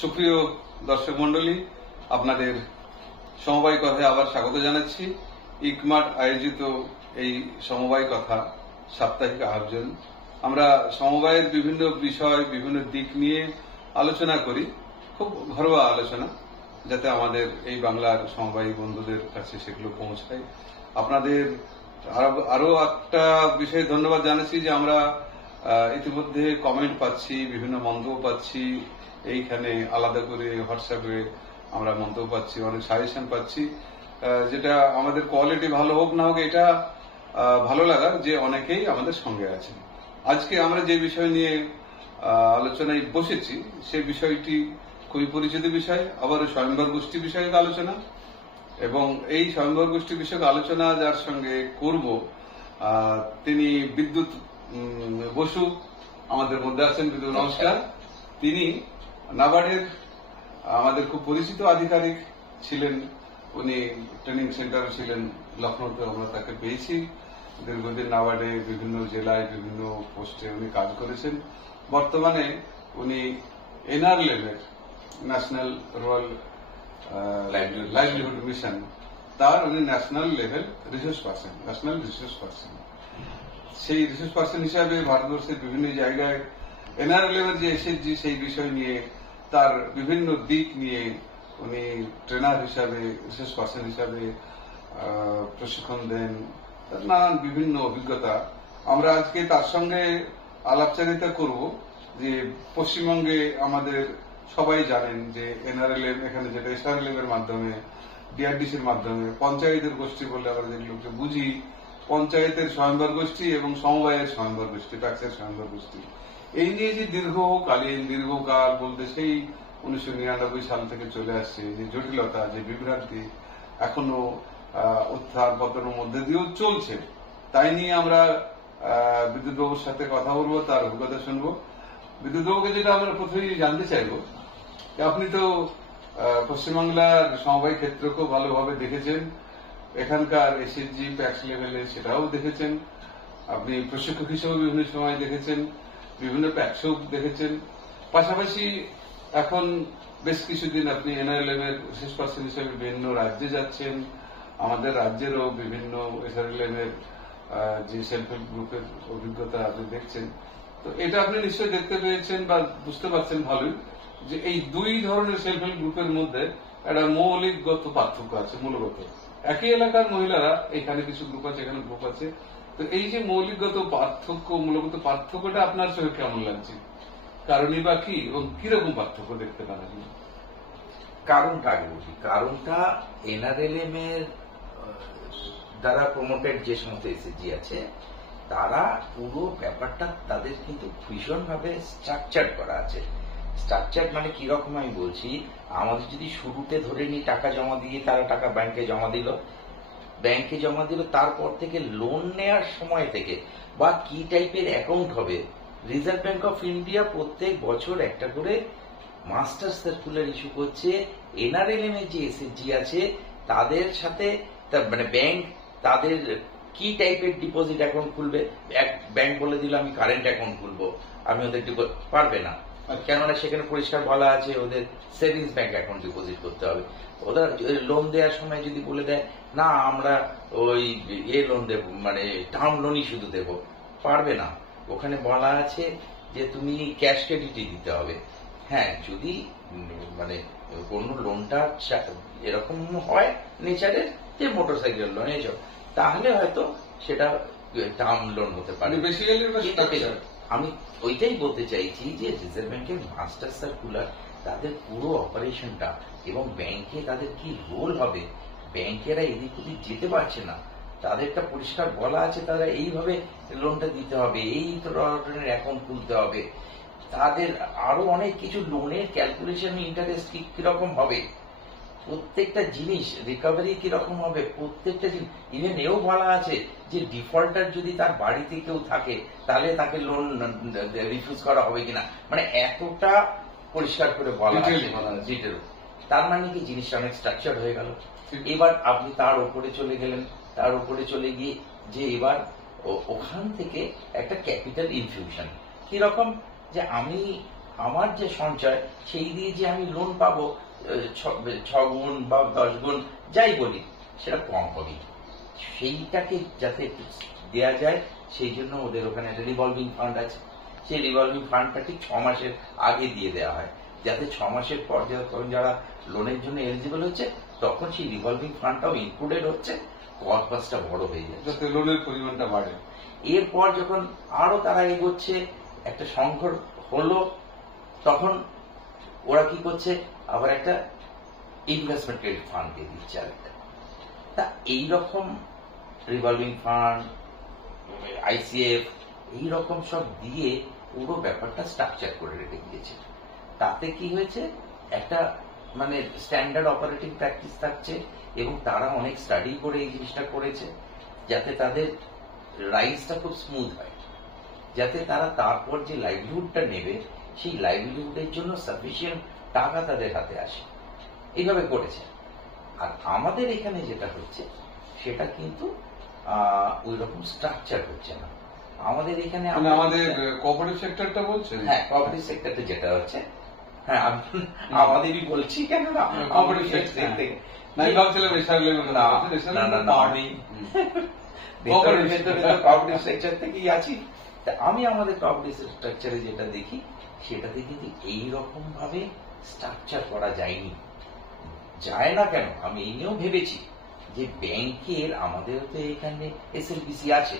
সুপ্রিয় দর্শক মন্ডলী, আপনাদের সমবায় কথায় আবার স্বাগত জানাচ্ছি। ইকমার্ট আয়োজিত এই সমবায় কথা সাপ্তাহিক আয়োজন। আমরা সমবায়ের বিভিন্ন বিষয়, বিভিন্ন দিক নিয়ে আলোচনা করি, খুব ঘরোয়া আলোচনা, যাতে আমাদের এই বাংলার সমবায়ী বন্ধুদের কাছে সেগুলো পৌঁছায়। আপনাদের আরো একটা বিষয়ে ধন্যবাদ জানাচ্ছি যে আমরা ইতিমধ্যে কমেন্ট পাচ্ছি, বিভিন্ন মন্তব্য পাচ্ছি, এইখানে আলাদা করে হোয়াটসঅ্যাপে আমরা মন্তব্য পাচ্ছি, অনেক সাজেশন পাচ্ছি, যেটা আমাদের কোয়ালিটি ভালো হোক না হোক এটা ভালো লাগার যে অনেকেই আমাদের সঙ্গে আছেন। আজকে আমরা যে বিষয় নিয়ে আলোচনায় বসেছি সে বিষয়টি খুবই পরিচিত বিষয়, আবার স্বয়ম্বর গোষ্ঠী বিষয়ক আলোচনা। এবং এই স্বয়ম্বর গোষ্ঠী বিষয়ক আলোচনা যার সঙ্গে করব তিনি বিদ্যুৎ বসু আমাদের মধ্যে আছেন। বিদ্যুৎ নমস্কার। তিনি নাবার্ডের আমাদের খুব পরিচিত আধিকারিক ছিলেন, উনি ট্রেনিং সেন্টারে ছিলেন লখনৌতে, আমরা তাকে পেয়েছি। দীর্ঘদিন নাবার্ডে বিভিন্ন জেলায় বিভিন্ন পোস্টে উনি কাজ করেছেন। বর্তমানে উনি এনআরএলএম-এর ন্যাশনাল রুরাল লাইভলিহুড মিশন, তার উনি national level resource person, national resource person. সেই রিসোর্স পার্সন হিসাবে ভারতবর্ষের বিভিন্ন জায়গায় এনআরএলএম-এর যে এসএসজি সেই বিষয় নিয়ে, তার বিভিন্ন দিক নিয়ে উনি ট্রেনার হিসাবে, রিসোর্স পার্সন হিসাবে প্রশিক্ষণ দেন, নানান বিভিন্ন অভিজ্ঞতা। আমরা আজকে তার সঙ্গে আলাপচারিতা করব যে পশ্চিমবঙ্গে আমাদের সবাই জানেন যে এনআরএলএম, এখানে যেটা এসআরএলএম এর মাধ্যমে, ডিআরডিসির মাধ্যমে পঞ্চায়েতের গোষ্ঠী বলে আমরা যেগুলোকে বুঝি, পঞ্চায়েতের স্বয়ম্বর গোষ্ঠী এবং সমবায়ের স্বয়ম্বর গোষ্ঠী, ট্যাক্সের স্বয়ম্বর গোষ্ঠী, এই নিয়ে যে দীর্ঘকাল বলতে সেই 1999 সাল থেকে চলে আসছে যে জটিলতা, যে বিভ্রান্তি এখনো উত্থান পতনের মধ্যে দিয়েও চলছে, তাই নিয়ে আমরা বিদ্যুৎবাবুর সাথে কথা বলবো, তার অভিজ্ঞতা শুনবো। বিদ্যুৎবাবুকে যেটা আমরা প্রথমেই জানতে চাইবো, আপনি তো পশ্চিমবাংলার সমবায় ক্ষেত্র খুব ভালোভাবে দেখেছেন, এখানকার এসএসজি ট্যাক্স লেভেলে সেটাও দেখেছেন, আপনি প্রশিক্ষক হিসেবে বিভিন্ন সময় দেখেছেন, বিভিন্ন প্যাক্সও দেখেছেন, পাশাপাশি এখন বেশ কিছুদিন আপনি এনআরএলএম-এর রিসোর্স পার্সন হিসেবে বিভিন্ন রাজ্যে যাচ্ছেন। আমাদের রাজ্যেরও বিভিন্ন এসআরএলএম-এর যে সেলফ হেল্প গ্রুপের অভিজ্ঞতা আপনি দেখছেন। তো এটা আপনি নিশ্চয়ই দেখতে পেয়েছেন বা বুঝতে পারছেন ভালোই যে এই দুই ধরনের সেলফ হেল্প গ্রুপের মধ্যে একটা মৌলিকগত পার্থক্য আছে। মূলগত একই এলাকার মহিলারা, এখানে কিছু গ্রুপ আছে, এখানে গ্রুপ আছে। তো এই যে মৌলিকগত পার্থক্য, মূলগত পার্থক্যটা আপনার চোখে কেমন লাগছে? কারণই বা কি এবং কিরকম পার্থক্য দেখতে পান আপনি? কারণটা আগে বলছি। কারণটা এনআরএলএম এর দ্বারা প্রমোটেড যে সমস্ত এসএসজি আছে, তারা পুরো ব্যাপারটা তাদের কিন্তু ভীষণভাবে স্ট্রাকচার করা আছে। স্ট্রাকচার মানে কিরকম আমি বলছি, আমাদের যদি শুরুতে ধরে নিই টাকা জমা দিয়ে তারা টাকা ব্যাংকে জমা দিল, তারপর থেকে লোন নেওয়ার সময় থেকে বা কি টাইপের অ্যাকাউন্ট হবে, রিজার্ভ ব্যাংক অফ ইন্ডিয়া প্রত্যেক বছর একটা করে মাস্টার সার্কুলার ইস্যু করছে। এনআরএলএম এর যে এসএসজি আছে তাদের সাথে মানে ব্যাংক তাদের কি টাইপের ডিপোজিট অ্যাকাউন্ট খুলবে, ব্যাংক বলে দিল আমি কারেন্ট অ্যাকাউন্ট খুলবো, আমি ওদের পারবে না, কেননা সেখানে পরিষ্কার বলা আছে ওদের সেভিংস ব্যাংক অ্যাকাউন্ট ডিপোজিট করতে হবে। ওদের লোন দেওয়ার সময় যদি বলে দেয় না আমরা ওই লোন দেব, মানে টার্ম লোনই শুধু দেব, পারবে না। ওখানে বলা আছে যে তুমি ক্যাশ ক্রেডিটই দিতে হবে। হ্যাঁ, যদি মানে কোন লোনটা এরকম হয় নেচারের, যে মোটরসাইকেল লোন এসব, তাহলে হয়তো সেটা টার্ম লোন হতে পারে। আমি ওইটাই বলতে চাইছি যে রিজার্ভ ব্যাংকের মাস্টার সার্কুলার, তাদের পুরো অপারেশনটা এবং ব্যাংকে তাদের কি রোল হবে, ব্যাংকেরা এদিক ওদিক যেতে পারছে না, তাদেরটা পরিষ্কার বলা আছে তারা এইভাবে লোনটা দিতে হবে, এই ধরনের অ্যাকাউন্ট খুলতে হবে, তাদের আরো অনেক কিছু লোনের ক্যালকুলেশন, ইন্টারেস্ট কিরকম হবে, প্রত্যেকটা জিনিস রিকভারি কিরকম হবে, প্রত্যেকটা জিনিস। ইভেন এও বলা আছে যে ডিফল্টার যদি তার বাড়িতে কেউ থাকে তাহলে তাকে লোন রিফিউজ করা হবে কিনা, মানে এতটা পরিষ্কার করে বলা আছে। তার মানে কি জিনিসটা অনেক স্ট্রাকচার হয়ে গেল। এবার আপনি তার উপরে চলে গেলেন, তার উপরে চলে গিয়ে যে এবার ওখান থেকে একটা ক্যাপিটাল ইনফিউশন কিরকম, যে আমি আমার যে সঞ্চয় সেই দিয়ে যে আমি লোন পাবো 6 গুণ বা 10 গুণ যাই বলি সেটা কম হবে। সেইটাকে যাতে দেওয়া যায় সেই জন্য ওদের ওখানে একটা রিভলভিং ফান্ড আছে। সেই রিভলভিং ফান্ডটা ঠিক 6 মাসের আগে দিয়ে দেওয়া হয়, যাতে 6 মাসের পর যখন যারা লোনের জন্য এলিজিবল হচ্ছে তখন সেই রিভলভিং ফান্ডটাও ইনক্লুডেড হচ্ছে, কর্পাসটা বড় হয়ে যায়, যাতে লোনের পরিমাণটা বাড়ে। এরপর যখন আরো তারা এগোচ্ছে, একটা সংকট হলো, তখন ওরা কি করছে, আবার একটা ইনভেস্টমেন্ট ক্রেডিট ফান্ড দিয়ে দিচ্ছে আরেকটা। তা এইরকম রিভলভিং ফান্ড, আইসিএফ, এইরকম সব দিয়ে পুরো ব্যাপারটা স্ট্রাকচার করে রেখে দিয়েছে। তাতে কি হয়েছে, একটা মানে স্ট্যান্ডার্ড অপারেটিং প্র্যাকটিস থাকছে, এবং তারা অনেক স্টাডি করে এই জিনিসটা করেছে যাতে তাদের রাইজটা খুব স্মুথ হয়, যাতে তারা তারপর যে লাইভলিহুডটা নেবে সেই লাইভলিহুডের জন্য সাফিসিয়েন্ট টাকা তাদের হাতে আসে, এইভাবে করেছে। আর আমাদের এখানে যেটা হচ্ছে সেটা কিন্তু ওই রকম স্ট্রাকচার হচ্ছে না। আমাদের এখানে আমাদের কোঅপারেটিভ সেক্টরটা বলছেন, হ্যাঁ কোঅপারেটিভ সেক্টরটা যেটা হচ্ছে, হ্যাঁ আমাদেরই বলছি, কেন না কোঅপারেটিভ সেক্টর থেকে না, আমি ভাবছিলাম এসআর লেভেল না আমি কোঅপারেটিভ সেক্টর থেকেই আছি। আমি আমাদের কোঅপারেটিভ স্ট্রাকচারে যেটা দেখি সেটাতে কিন্তু এইরকম ভাবে স্ট্রাকচার করা যায়নি, যায় না। কেন আমি এই নিয়েও ভেবেছি যে ব্যাংকের আমাদের তো এখানে এসএলবিসি আছে,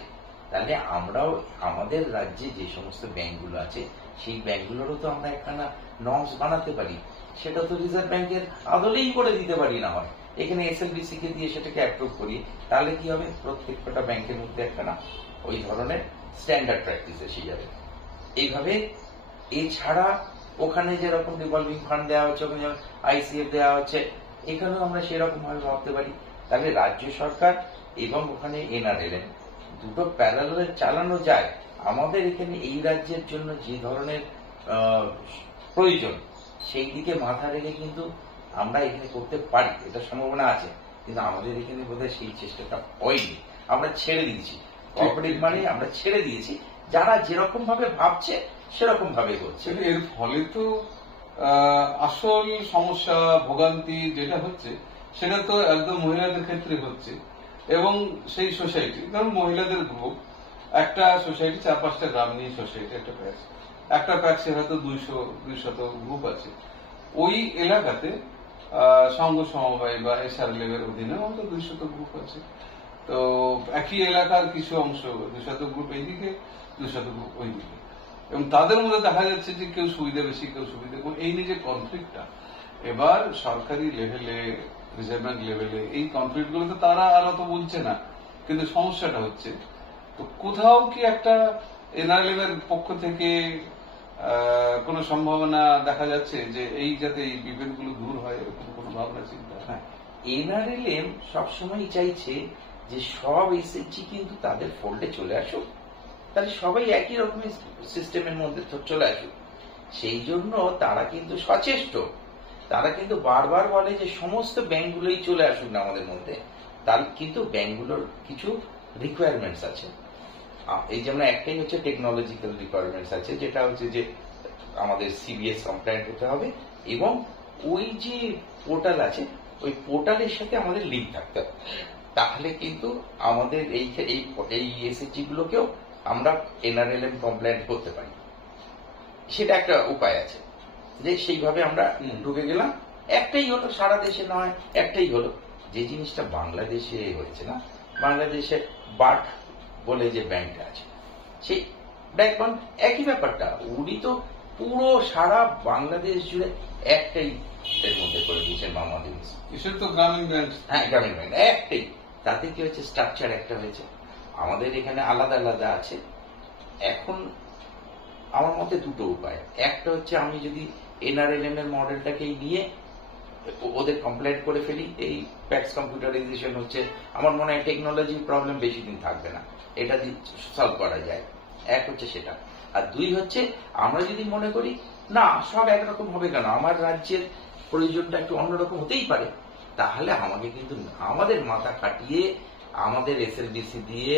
তাহলে আমরাও আমাদের রাজ্যে যে সমস্ত ব্যাংকগুলো আছে সেই ব্যাংকগুলোরও তো আমরা একখানা নর্মস বানাতে পারি, সেটা তো রিজার্ভ ব্যাংকের আদলেই করে দিতে পারি। না হয় এখানে এসএলবিসি কে দিয়ে সেটাকে অ্যাপ্রুভ করি, তাহলে কি হবে, প্রত্যেকটা ব্যাংকের মধ্যে একখানা ওই ধরনের স্ট্যান্ডার্ড প্র্যাকটিস এসে যাবে। এইভাবে এছাড়া ওখানে যেরকম রিভলভিং ফান্ড দেওয়া হচ্ছে, ওখানে যেমন আইসিএফ দেওয়া হচ্ছে, এখানেও আমরা সেরকম ভাবে ভাবতে পারি। তাহলে রাজ্য সরকার এবং ওখানে এনআরএলএম দুটো প্যারালালে চালানো যায়। আমাদের এখানে এই রাজ্যের জন্য যে ধরনের প্রয়োজন সেই দিকে মাথা রেখে কিন্তু আমরা এখানে করতে পারি, এটা সম্ভাবনা আছে, কিন্তু আমাদের এখানে বোধহয় সেই চেষ্টাটা হয়নি, আমরা ছেড়ে দিয়েছি। কোঅপারেটিভ মানে আমরা ছেড়ে দিয়েছি, যারা যেরকম ভাবে ভাবছে সেরকম ভাবে করছে। এর ফলে তো আসল সমস্যা ভোগান্তি যেটা হচ্ছে সেটা তো একদম মহিলাদের ক্ষেত্রে হচ্ছে, এবং সেই সোসাইটি, ধরুন মহিলাদের গ্রুপ, একটা সোসাইটি 4-5টা গ্রাম নিয়ে সোসাইটি, একটা প্যাক্সে হয়তো 200 গ্রুপ আছে। ওই এলাকাতে সংঘ সমবায় বা এসআরএলএম অধীনে হয়তো 200 গ্রুপ আছে। তো একই এলাকার কিছু অংশ 200 গ্রুপ এইদিকে, 200 গ্রুপ ওইদিকে, এবং তাদের মধ্যে দেখা যাচ্ছে যে কেউ সুবিধা বেশি, কেউ সুবিধা কম, এই নিয়ে যে কনফ্লিক্টটা এবার সরকারি লেভেলে, রিজার্ভ ব্যাংক লেভেলে এই কনফ্লিক্ট গুলো তো তারা আর অত বলছে না, কিন্তু সমস্যাটা হচ্ছে। তো কোথাও কি একটা এনআরএলএম এর পক্ষ থেকে কোন সম্ভাবনা দেখা যাচ্ছে যে এই যাতে এই বিভেদগুলো দূর হয়, এরকম কোন ভাবনা চিন্তা? হ্যাঁ, এনআরএলএম সবসময় চাইছে যে সব এসএইচজি কিন্তু তাদের ফোল্ডে চলে আসুক, তাহলে সবাই একই রকমের সিস্টেমের মধ্যে চলে আসুক। সেই জন্য তারা কিন্তু সচেষ্ট, তারা কিন্তু বারবার বলে যে সমস্ত ব্যাংকগুলোই চলে আসুক না আমাদের মধ্যে। তার কিন্তু ব্যাংকগুলোর কিছু রিকোয়ারমেন্টস আছে, এই যেমন একটাই হচ্ছে টেকনোলজিক্যাল রিকোয়ারমেন্টস আছে, যেটা হচ্ছে যে আমাদের সিবিএস কমপ্লায়েন্ট হতে হবে, এবং ওই যে পোর্টাল আছে ওই পোর্টালের সাথে আমাদের লিঙ্ক থাকতে হবে, তাহলে কিন্তু আমাদের এই এসএইচজি গুলোকেও আমরা এনআরএলএম কমপ্লায়েন্ট করতে পারি। সেটা একটা উপায় আছে যে সেইভাবে আমরা ঢুকে গেলাম। একটাই হলো, সারা দেশে নয়, একটাই হলো। যে জিনিসটা বাংলাদেশে হয়েছে না, বাংলাদেশে বাট বলে যে ব্যাংকটা আছে, সেই ব্যাংক একই ব্যাপারটা, উনি তো পুরো সারা বাংলাদেশ জুড়ে একটাই এর মধ্যে করে দিয়েছেন মোহাম্মদ ইউনূস। তো গ্রামীণ ব্যাংক, হ্যাঁ গ্রামীণ ব্যাংক একটাই। তাতে কি হয়েছে, স্ট্রাকচার একটা হয়েছে। আমাদের এখানে আলাদা আলাদা আছে। এখন আমার মতে দুটো উপায়, একটা হচ্ছে আমি যদি এনআরএলএম এর মডেলটাকেই নিয়ে ওদের কমপ্লেন্ট করে ফেলি, এই প্যাক্স কম্পিউটারাইজেশন হচ্ছে, আমার মনে হয় টেকনোলজি প্রবলেম বেশি দিন থাকবে না, এটা দিয়ে সলভ করা যায়। এক হচ্ছে সেটা। আর দুই হচ্ছে আমরা যদি মনে করি না সব একরকম হবে কেন, আমার রাজ্যের প্রয়োজনটা একটু অন্যরকম হতেই পারে, তাহলে আমাকে কিন্তু আমাদের মাথা খাটিয়ে আমাদের এসএলবিসি দিয়ে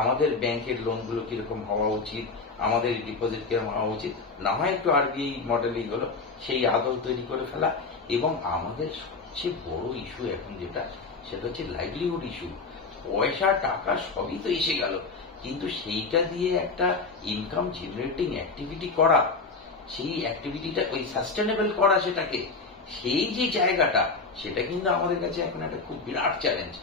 আমাদের ব্যাংকের লোনগুলো কিরকম হওয়া উচিত, আমাদের ডিপোজিট কেমন হওয়া উচিত, না হয় একটু আরবিআই মডেলিং হলো সেই আদল তৈরি করে ফেলা। এবং আমাদের সবচেয়ে বড় ইস্যু এখন যেটা, সেটা হচ্ছে লাইভলিহুড ইস্যু। পয়সা টাকা সবই তো এসে গেল, কিন্তু সেইটা দিয়ে একটা ইনকাম জেনারেটিং অ্যাক্টিভিটি করা, সেই অ্যাক্টিভিটিটা ওই সাস্টেনেবল করা, সেটাকে সেই যে জায়গাটা, সেটা কিন্তু আমাদের কাছে এখন একটা খুব বিরাট চ্যালেঞ্জ।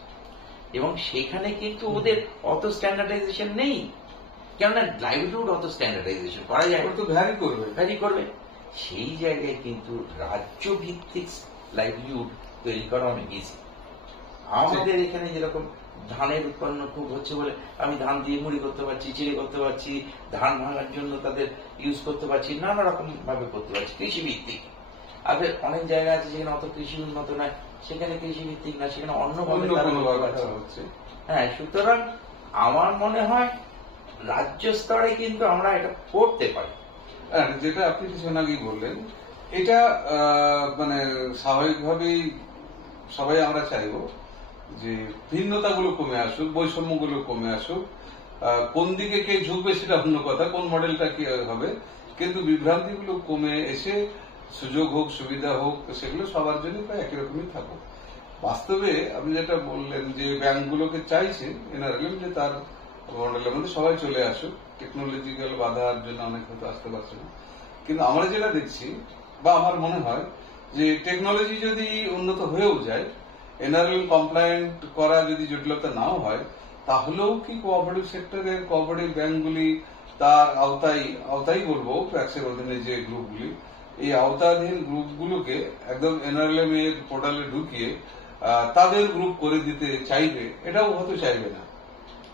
এবং সেখানে কিন্তু ওদের অত স্ট্যান্ডার্ডাইজেশন নেই, কেননা লাইভলিহুড অত স্ট্যান্ডার্ডাইজেশন করা যায়, তো ভ্যারি করবে। সেই জায়গায় কিন্তু রাজ্য ভিত্তিক লাইভলিহুড তৈরি করা অনেক ইজি। আমাদের এখানে যেরকম ধানের উৎপন্ন খুব হচ্ছে বলে আমি ধান দিয়ে মুড়ি করতে পারছি, চিড়ে করতে পারছি, ধান ভাঙার জন্য তাদের ইউজ করতে পারছি, নানা রকম ভাবে করতে পারছি কৃষি ভিত্তিক। আবার অনেক জায়গা আছে যেখানে অত কৃষি উন্নত নয়, সেখানে কৃষি ভিত্তিক না, সেখানে অন্যভাবে হচ্ছে। হ্যাঁ, সুতরাং আমার মনে হয় রাজ্য স্তরে কিন্তু আমরা এটা করতে পারি। যেটা আপনি কিছুক্ষণ আগেই বললেন, এটা মানে স্বাভাবিকভাবেই সবাই আমরা চাইব যে ভিন্নতাগুলো কমে আসুক, বৈষম্যগুলো কমে আসুক। কোন দিকে কে ঝুঁকবে সেটা অন্য কথা, কোন মডেলটা কি হবে, কিন্তু বিভ্রান্তিগুলো কমে এসে সুযোগ হোক, সুবিধা হোক, সেগুলো সবার জন্য প্রায় একই রকমই থাকুক। বাস্তবে আপনি যেটা বললেন যে ব্যাংকগুলোকে চাইছে এনআরএলএম যে তার মডেলের মধ্যে সবাই চলে আসুক, টেকনোলজিক্যাল বাধার জন্য অনেক হয়তো আসতে পারছে না। কিন্তু আমরা যেটা দেখছি বা আমার মনে হয় যে টেকনোলজি যদি উন্নত হয়েও যায়, এনআরএল কমপ্লায়েন্ট করা যদি জটিলতা নাও হয়, তাহলেও কি কোঅপারেটিভ সেক্টরের কোঅপারেটিভ ব্যাংকগুলি তার আওতাই বলবো, ট্যাক্সের অধীনে যে গ্রুপগুলি, এই আওতাধীন গ্রুপগুলোকে একদম এনআরএলএম এর পোর্টালে ঢুকিয়ে তাদের গ্রুপ করে দিতে চাইবে, এটাও হয়তো চাইবে না।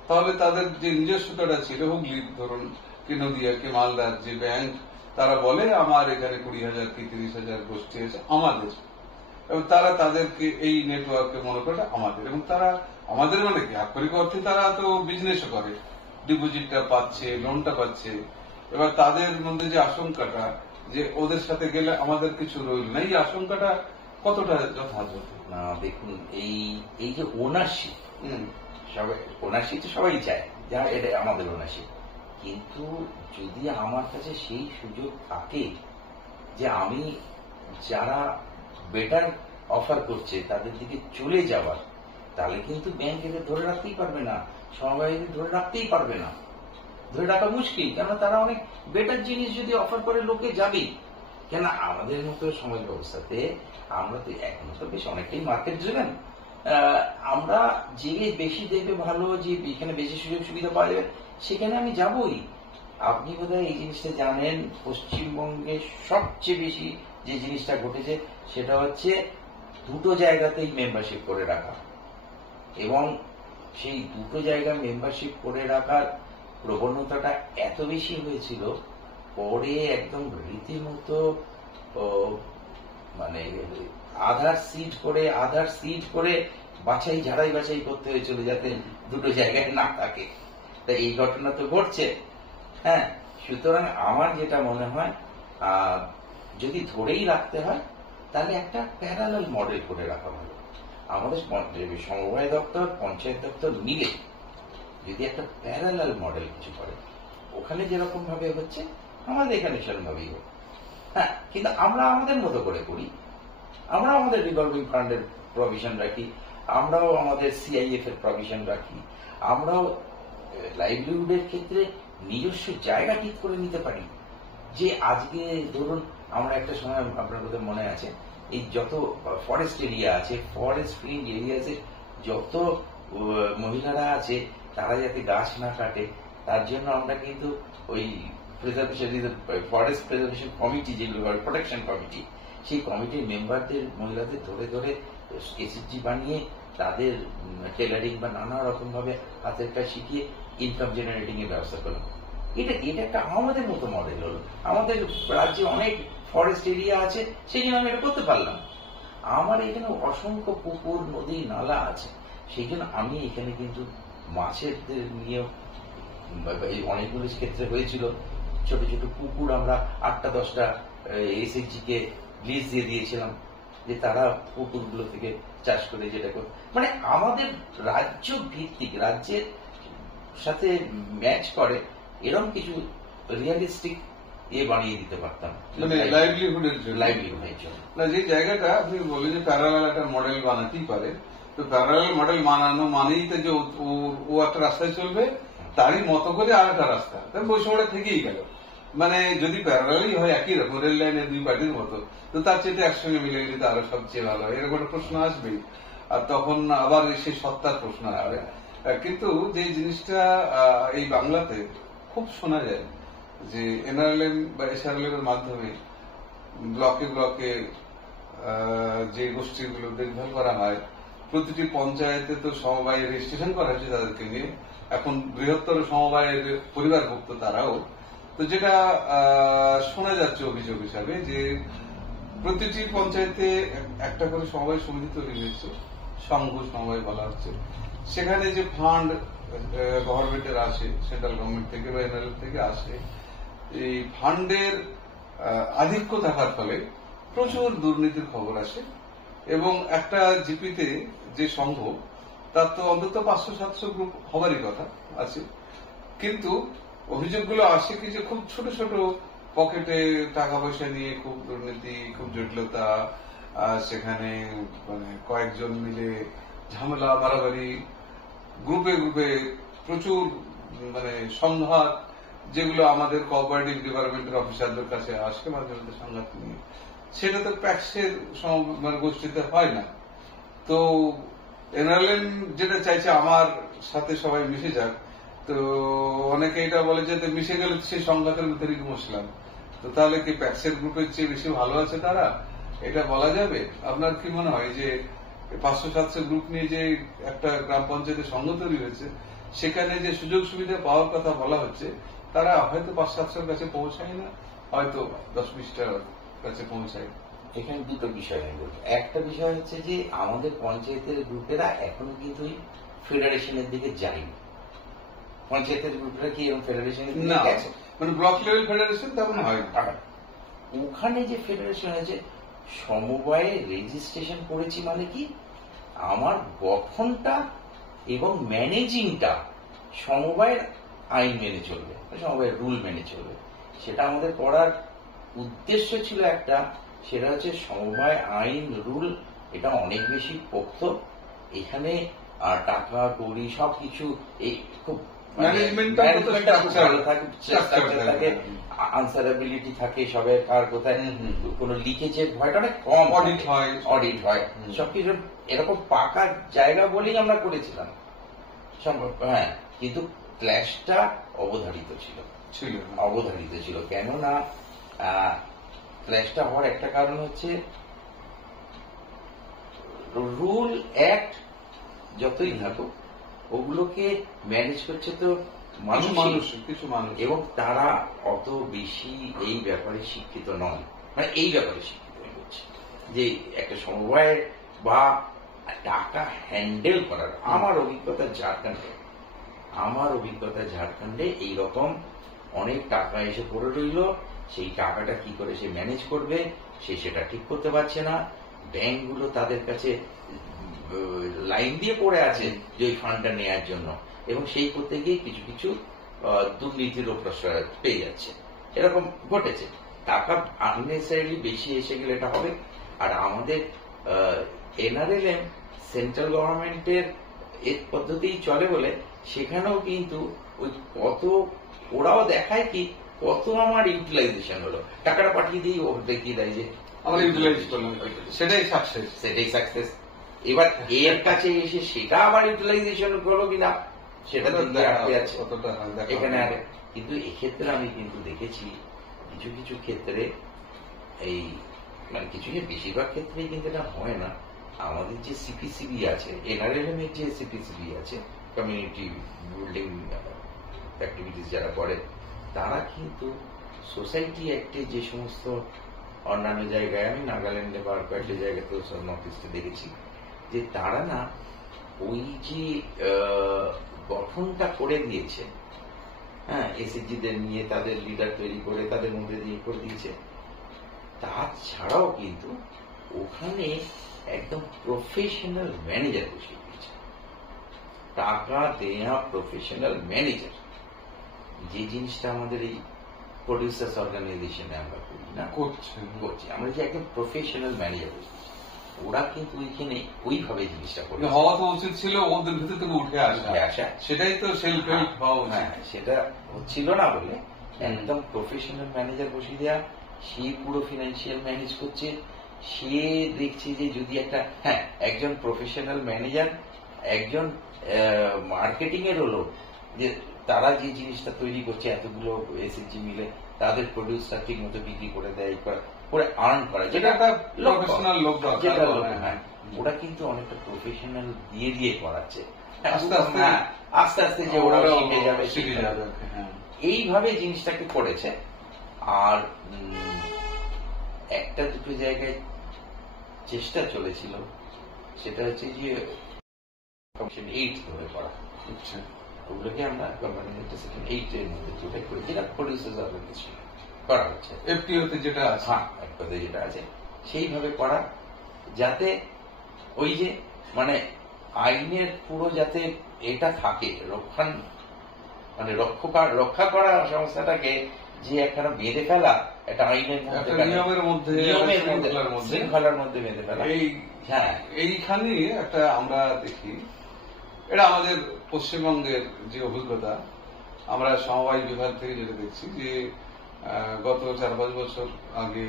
তাহলে তাদের যে নিজস্বতাটা ছিল, হুগলি ধরুন কি নদিয়া কি মালদার যে ব্যাংক, তারা বলে আমার এখানে 20,000 কি 30,000 গোষ্ঠী আছে আমাদের, এবং তারা তাদেরকে এই নেটওয়ার্কে মনে করে আমাদের, এবং তারা আমাদের মানে কি আক্ষরিক অর্থে তারা তো বিজনেসও করে, ডিপোজিটটা পাচ্ছে, লোনটা পাচ্ছে। এবার তাদের মধ্যে যে আশঙ্কাটা যে ওদের সাথে গেলে আমাদের কিছু রইল না, এই আশঙ্কাটা কতটা যথাযথ? না, দেখুন এই যে ওনারশিপ, ওনারশিপ তো সবাই চায়, যা এটা আমাদের ওনারশিপ, কিন্তু যদি আমার কাছে সেই সুযোগ থাকে যে আমি যারা বেটার অফার করছে তাদের দিকে চলে যাওয়ার, তাহলে কিন্তু ব্যাংক এদের ধরে রাখতেই পারবে না, সমবায় এদের ধরে রাখতেই পারবে না, ধরে রাখা মুশকিল। কেন তারা অনেক বেটার জিনিস যদি অফার করে লোকে যাবেই। কেন আমাদের মতো সমাজ ব্যবস্থাতে আমরা তো এখন তো বেশ অনেকটাই মার্কেট ড্রিভেন, আমরা যে বেশি দেখবে ভালো, যে এখানে বেশি সুযোগ সুবিধা পাওয়া যাবে, সেখানে আমি যাবই। আপনি বোধহয় এই জিনিসটা জানেন, পশ্চিমবঙ্গে সবচেয়ে বেশি যে জিনিসটা ঘটেছে সেটা হচ্ছে দুটো জায়গাতেই মেম্বারশিপ করে রাখা, এবং সেই দুটো জায়গায় মেম্বারশিপ করে রাখার প্রবণতাটা এত বেশি হয়েছিল, পরে একদম রীতিমতো মানে আধার সিট করে ঝাড়াই বাছাই করতে হয়েছিল যাতে দুটো জায়গায় না থাকে। তা এই ঘটনা তো ঘটছে। হ্যাঁ, সুতরাং আমার যেটা মনে হয়, যদি ধরেই রাখতে হয় তাহলে একটা প্যারালাল মডেল করে রাখা ভালো। আমাদের সমবায় দপ্তর, পঞ্চায়েত দপ্তর মিলে যদি একটা প্যারালাল মডেল কিছু করে, ওখানে যেরকম ভাবে হচ্ছে আমাদের এখানে সেরকম ভাবেই হোক। হ্যাঁ, কিন্তু আমরা আমাদের মতো করে করি, আমরা আমাদের রিভলভিং ফান্ডের প্রভিশন রাখি, আমরাও আমাদের সিআইএফ এর প্রভিশন রাখি, আমরাও লাইভলিহুডের ক্ষেত্রে নিজস্ব জায়গা ঠিক করে নিতে পারি। যে আজকে ধরুন আমরা একটা সময়, আপনার কথা মনে আছে, এই যত ফরেস্ট এরিয়া আছে, ফরেস্ট ফ্রিঞ্জ এরিয়াতে যত মহিলারা আছে, তারা যাতে গাছ না কাটে তার জন্য আমরা কিন্তু ওই ফরেস্ট প্রিজার্ভেশন কমিটি, যেগুলো প্রোটেকশন কমিটি, সেই কমিটির মেম্বারদের, মহিলাদের ধরে ধরে এসএসজি বানিয়ে তাদের টেলারিং বা নানা রকম ভাবে হাতের কাজ শিখিয়ে ইনকাম জেনারেটিং এর ব্যবস্থা করলাম। এটা একটা আমাদের মতো মডেল হলো। আমাদের রাজ্যে অনেক ফরেস্ট এরিয়া আছে, সেই জন্য আমি এটা করতে পারলাম। আমার এখানে অসংখ্য পুকুর, নদী, নালা আছে, সেই জন্য আমি এখানে কিন্তু মাছের নিয়ে অনেকগুলো ক্ষেত্রে হয়েছিল, ছোট ছোট পুকুর আমরা 8-10টা এসএসজি কে লিজ দিয়ে দিয়েছিলাম, যে তারা পুকুরগুলো থেকে চাষ করে যেটা করে, মানে আমাদের রাজ্য ভিত্তিক, রাজ্যের সাথে ম্যাচ করে এরকম কিছু রিয়ালিস্টিক বানিয়ে দিতে পারতাম, মানে লাইভলিহুডের জন্য। না, যে জায়গাটা আপনি বলেন যে প্যারালাল একটা মডেল বানাতেই পারে, তো প্যারালাল মডেল বানানো মানেই তো যে ও একটা রাস্তায় চলবে, তারই মতো করে আর একটা রাস্তা, তার বৈষম্যটা থেকেই গেল। মানে যদি প্যারালালই হয় একই রকম রেল লাইনের দুই পার্টির মতো, তো তার চেয়ে একসঙ্গে মিলে গেলে তো আরো সবচেয়ে ভালো হয়, এরকম একটা প্রশ্ন আসবেই। আর তখন আবার সেই সত্তার প্রশ্ন আসবে। কিন্তু যে জিনিসটা এই বাংলাতে খুব শোনা যায় যে এনআরএলএম বা এসআরএলএম এর মাধ্যমে ব্লকে ব্লকে যে গোষ্ঠীগুলো দেখভাল করা হয়, প্রতিটি পঞ্চায়েতে তো সমবায় রেজিস্ট্রেশন করা হয়েছে তাদেরকে নিয়ে, এখন বৃহত্তর সমবায়ের পরিবারভুক্ত তারাও। তো যেটা শোনা যাচ্ছে অভিযোগ হিসাবে যে প্রতিটি পঞ্চায়েতে একটা করে সমবায় সমিতি তৈরি হয়েছে, সংঘ সমবায় বলা হচ্ছে। সেখানে যে ফান্ড গভর্নমেন্টের আসে, সেন্ট্রাল গভর্নমেন্ট থেকে বা এনআরএল থেকে আসে, এই ফান্ডের আধিক্য থাকার ফলে প্রচুর দুর্নীতির খবর আসে। এবং একটা জিপিতে যে সংঘ, তার তো অন্তত 500-700 গ্রুপ হবারই কথা আছে, কিন্তু অভিযোগগুলো আসে কি যে খুব ছোট ছোট পকেটে টাকা পয়সা নিয়ে খুব দুর্নীতি, খুব জটিলতা, সেখানে মানে কয়েকজন মিলে ঝামেলা বাড়াবাড়ি, গ্রুপে গ্রুপে প্রচুর মানে সংঘাত, যেগুলো আমাদের কোঅপারেটিভ ডিপার্টমেন্টের অফিসারদের কাছে আসে মাঝে মাঝে সংঘাত নিয়ে, সেটা তো প্যাক্সের মানে গোষ্ঠীতে হয় না। তো এনআরএলএম যেটা চাইছে আমার সাথে সবাই মিশে যাক, তো অনেকে এটা বলে যে মিশে গেলে সেই সংঘাতের ভিতরে বসলাম, তো তাহলে কি প্যাক্সের গ্রুপের চেয়ে বেশি ভালো আছে তারা, এটা বলা যাবে? আপনার কি মনে হয় যে 500-700 গ্রুপ নিয়ে যে একটা গ্রাম পঞ্চায়েতের সংঘ তৈরি হয়েছে, সেখানে যে সুযোগ সুবিধা পাওয়ার কথা বলা হচ্ছে, তারা হয়তো 500-700 কাছে পৌঁছায় না, হয়তো 10-20টার কাছে পৌঁছায়? এখানে দুটো বিষয় আমি বলবো। একটা বিষয় হচ্ছে যে আমাদের পঞ্চায়েতের গ্রুপেরা এখনো কিন্তু ফেডারেশনের দিকে যায়নি। পঞ্চায়েতের গ্রুপেরা কি এরকম ফেডারেশনের দিকে গেছে? মানে ব্লক লেভেল ফেডারেশন তেমন হয়। ওখানে যে ফেডারেশন আছে, সমবায়ে রেজিস্ট্রেশন করেছি মানে কি, আমার গঠনটা এবং ম্যানেজিংটা সমবায়ের আইন মেনে চলবে, সমবায়ের রুল মেনে চলবে। সেটা আমাদের করার উদ্দেশ্য ছিল একটা, সেটা হচ্ছে সমবায় আইন রুল এটা অনেক বেশি পোক্ত। এখানে টাকা কড়ি সবকিছু এই খুব আনসারেবিলিটি থাকে সবের, আর কোথায় কোন লিকেজের ভয়টা অনেক কম, অডিট হয় সবকিছু এরকম পাকা জায়গা বলেই আমরা করেছিলাম। হ্যাঁ, কিন্তু ক্ল্যাশটা অবধারিত ছিল। কেননা ক্ল্যাশটা হওয়ার একটা কারণ হচ্ছে রুল অ্যাক্ট যতই থাকুক ওগুলোকে ম্যানেজ করছে তো কিছু মানুষ, এবং তারা অত বেশি এই ব্যাপারে শিক্ষিত নয়। মানে এই ব্যাপারে শিক্ষিত হচ্ছে যে একটা সমবায় বা টাকা হ্যান্ডেল করার। আমার অভিজ্ঞতা ঝাড়খণ্ডে এইরকম অনেক টাকা এসে পড়ে রইল, সেই টাকাটা কি করে সে ম্যানেজ করবে সেটা ঠিক করতে পারছে না। ব্যাংকগুলো তাদের কাছে লাইন দিয়ে পড়ে আছে যে ওই ফান্ডটা নেওয়ার জন্য, এবং সেই করতে গিয়ে কিছু কিছু দুর্নীতির প্রশ্রয় পেয়ে যাচ্ছে। এরকম ঘটেছে। টাকা আননেসেসারিলি বেশি এসে গেলে এটা হবে। আর আমাদের এনআরএলএম সেন্ট্রাল গভর্নমেন্টের এর পদ্ধতিই চলে বলে সেখানেও কিন্তু ওই কত ওরাও দেখায় কি কত আমার ইউটিলাইজেশন হলো, টাকাটা পাঠিয়ে দিয়ে ও দেখিয়ে দেয় যে আমরা ইউটিলাইজ করলাম, সেটাই সাকসেস। এবার এর কাছে এসে সেটা আবার ইউটিলাইজেশন করলো কিনা সেটা এখানে আগে। কিন্তু এক্ষেত্রে আমি কিন্তু দেখেছি কিছু কিছু ক্ষেত্রে এই মানে কিছু বেশিরভাগ ক্ষেত্রেই কিন্তু এটা হয় না। আমাদের যে সিপিসিবি আছে, এনআরএলএম এর যে সিপিসিবি আছে, কমিউনিটি বিল্ডিং অ্যাক্টিভিটিস যারা করে, তারা কিন্তু সোসাইটি অ্যাক্টে যে সমস্ত অন্যান্য জায়গায়, আমি নাগাল্যান্ডে বা কয়েকটা জায়গাতে নর্থ ইস্টে দেখেছি যে তারা না ওই যে গঠনটা করে দিয়েছে, হ্যাঁ, এসএইচজিদের নিয়ে তাদের লিডার তৈরি করে তাদের মধ্যে দিয়ে করে দিয়েছে। তাছাড়াও কিন্তু ওখানে একদম প্রফেশনাল ম্যানেজার বসিয়ে দিয়েছে, টাকা দেয়া প্রফেশনাল ম্যানেজার। যে জিনিসটা আমাদের এই প্রডিউসার্স অর্গানাইজেশনে আমরা করি না, করছি আমরা যে একদম প্রফেশনাল ম্যানেজার, ওরা কিন্তু ওইখানে ওইভাবে জিনিসটা করে হওয়া তো উচিত ছিল, ওদের ভিতর থেকে উঠে আসা, সেটাই তো সেলফ হেল্প হওয়া উচিত। হ্যাঁ, সেটা হচ্ছিল না বলে একদম প্রফেশনাল ম্যানেজার বসিয়ে দেওয়া, সে পুরো ফিনান্সিয়াল ম্যানেজ করছে, সে দেখছে যে যদি একটা একজন প্রফেশনাল ম্যানেজার একজন মার্কেটিং এর হলো যে তারা যে জিনিসটা তৈরি করছে এতগুলো এসএসজি মিলে তাদের প্রডিউসটা ঠিক মতো বিক্রি করে দেয়, করে আর্ন করে, যেটা একটা প্রফেশনাল লোক, যেটা ওরা কিন্তু অনেকটা প্রফেশনাল দিয়ে দিয়ে করাচ্ছে আস্তে আস্তে যে ওরা শিখে যাবে, এইভাবে জিনিসটাকে করেছে। আর একটা দুটো জায়গায় চেষ্টা চলেছিল, সেটা হচ্ছে যে 8 ধরে করা, ওগুলোকে আমরা কোম্পানি সেকশন 8 এর মধ্যে যেটা করি, যেটা প্রডিউসার্স অর্গানাইজেশন করা হচ্ছে, এফটিওতে যেটা আছে, একটাতে যেটা আছে সেইভাবে করা, যাতে ওই যে মানে আইনের পুরো যাতে এটা থাকে মানে রক্ষা করা সংস্থাটাকে যে একখানা বেঁধে ফেলা, একটা আইনের নিয়মের মধ্যে শৃঙ্খলার মধ্যে বেঁধে ফেলা। এইখানে একটা আমরা দেখি, এটা আমাদের পশ্চিমবঙ্গের যে অভিজ্ঞতা, আমরা সমবায় বিভাগ থেকে যেটা দেখছি যে গত 4-5 বছর আগে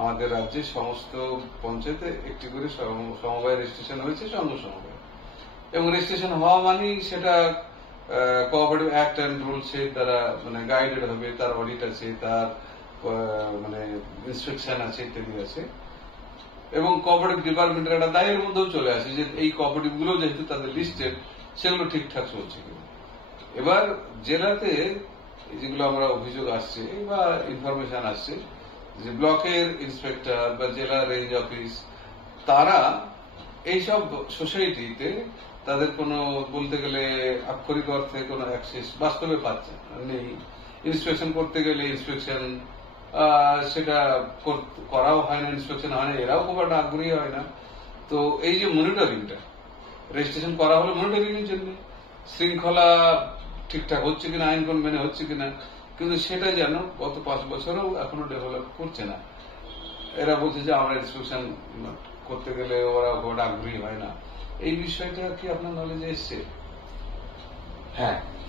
আমাদের রাজ্যে সমস্ত পঞ্চায়েতে একটি করে সমবায় রেজিস্ট্রেশন হয়েছে, সংঘ সমবায়, এবং রেজিস্ট্রেশন হওয়া মানেই সেটা কোঅপারেটিভ অ্যাক্ট অ্যান্ড রুলসে তারা মানে গাইডেড হবে, তার অডিট আছে, তার মানে ইন্সপেকশন আছে, ইত্যাদি আছে, এবং কোঅপারেটিভ ডিপার্টমেন্টের একটা দায়ের মধ্যেও চলে আসে যে এই কোঅপারেটিভ গুলো যেহেতু তাদের লিস্টেড, সেগুলো ঠিকঠাক চলছে কিনা। এবার জেলাতে যেগুলো আমরা অভিযোগ আসছে বা ইনফরমেশন আসছে যে ব্লকের ইন্সপেক্টর বা জেলা রেঞ্জ অফিস, তারা এইসব সোসাইটিতে তাদের কোনো বলতে গেলে আক্ষরিক অর্থে কোনো অ্যাক্সেস বাস্তবে পাচ্ছে নেই। ইন্সপেকশন করতে গেলে ইন্সপেকশন সেটা করাও হয় না, ইন্সপেকশন হয় না, এরাও খুব একটা আগ্রহী হয় না। তো এই যে মনিটরিংটা, রেজিস্ট্রেশন করা হলো মনিটরিং এর জন্য, শৃঙ্খলা ঠিকঠাক হচ্ছে কিনা, আইন কোন মেনে হচ্ছে কিনা, কিন্তু সেটা যেন গত 5 বছরেও এখনো ডেভেলপ করছে না। এরা বলছে যে আমরা ইন্সপেকশন করতে গেলে ওরা খুব আগ্রহী হয় না। এই বিষয়টা কি আপনার নলেজে এসছে?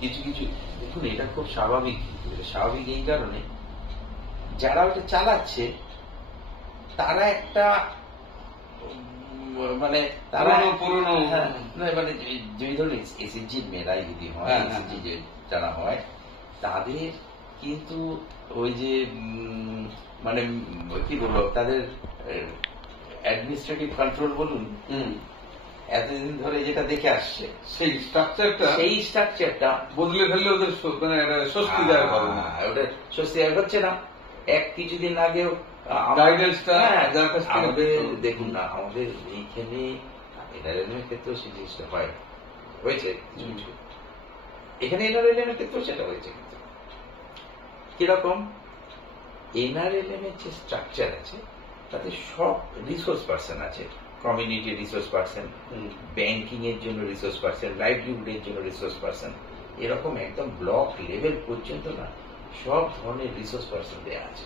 কিছু কিছু দেখুন, এটা খুব স্বাভাবিক। স্বাভাবিক এই কারণে যারা ওটা চালাচ্ছে তারা একটা মানে তারা পুরনো মানে যে ধরুন এসএসজির মেয়েরাই যদি হয়, এসএসজি যারা হয় তাদের কিন্তু ওই যে মানে কি বলবো, তাদের অ্যাডমিনিস্ট্রেটিভ কন্ট্রোল বলুন, এতদিন ধরে যেটা দেখে আসছে সেই স্ট্রাকচারটা বদলে ফেললে ওদের মানে স্বস্তিদায়ক হবে না, ওটা স্বস্তিদায়ক হচ্ছে না। কিছুদিন আগেও আমাদের দেখুন না, আমাদের এইখানে এনআরএলএম এর ক্ষেত্রেও সেই জিনিসটা হয়েছে, এখানে এনআরএলএম এর ক্ষেত্রেও সেটা হয়েছে। কিন্তু কিরকম, এনআরএলএম এর যে স্ট্রাকচার আছে তাতে সব রিসোর্স পার্সন আছে, কমিউনিটি রিসোর্স পার্সন, ব্যাংকিং এর জন্য রিসোর্স পার্সন, লাইভলিহুড এর জন্য রিসোর্স পার্সন, এরকম একদম ব্লক লেভেল পর্যন্ত না সব ধরনের রিসোর্স পার্সন দেওয়া আছে।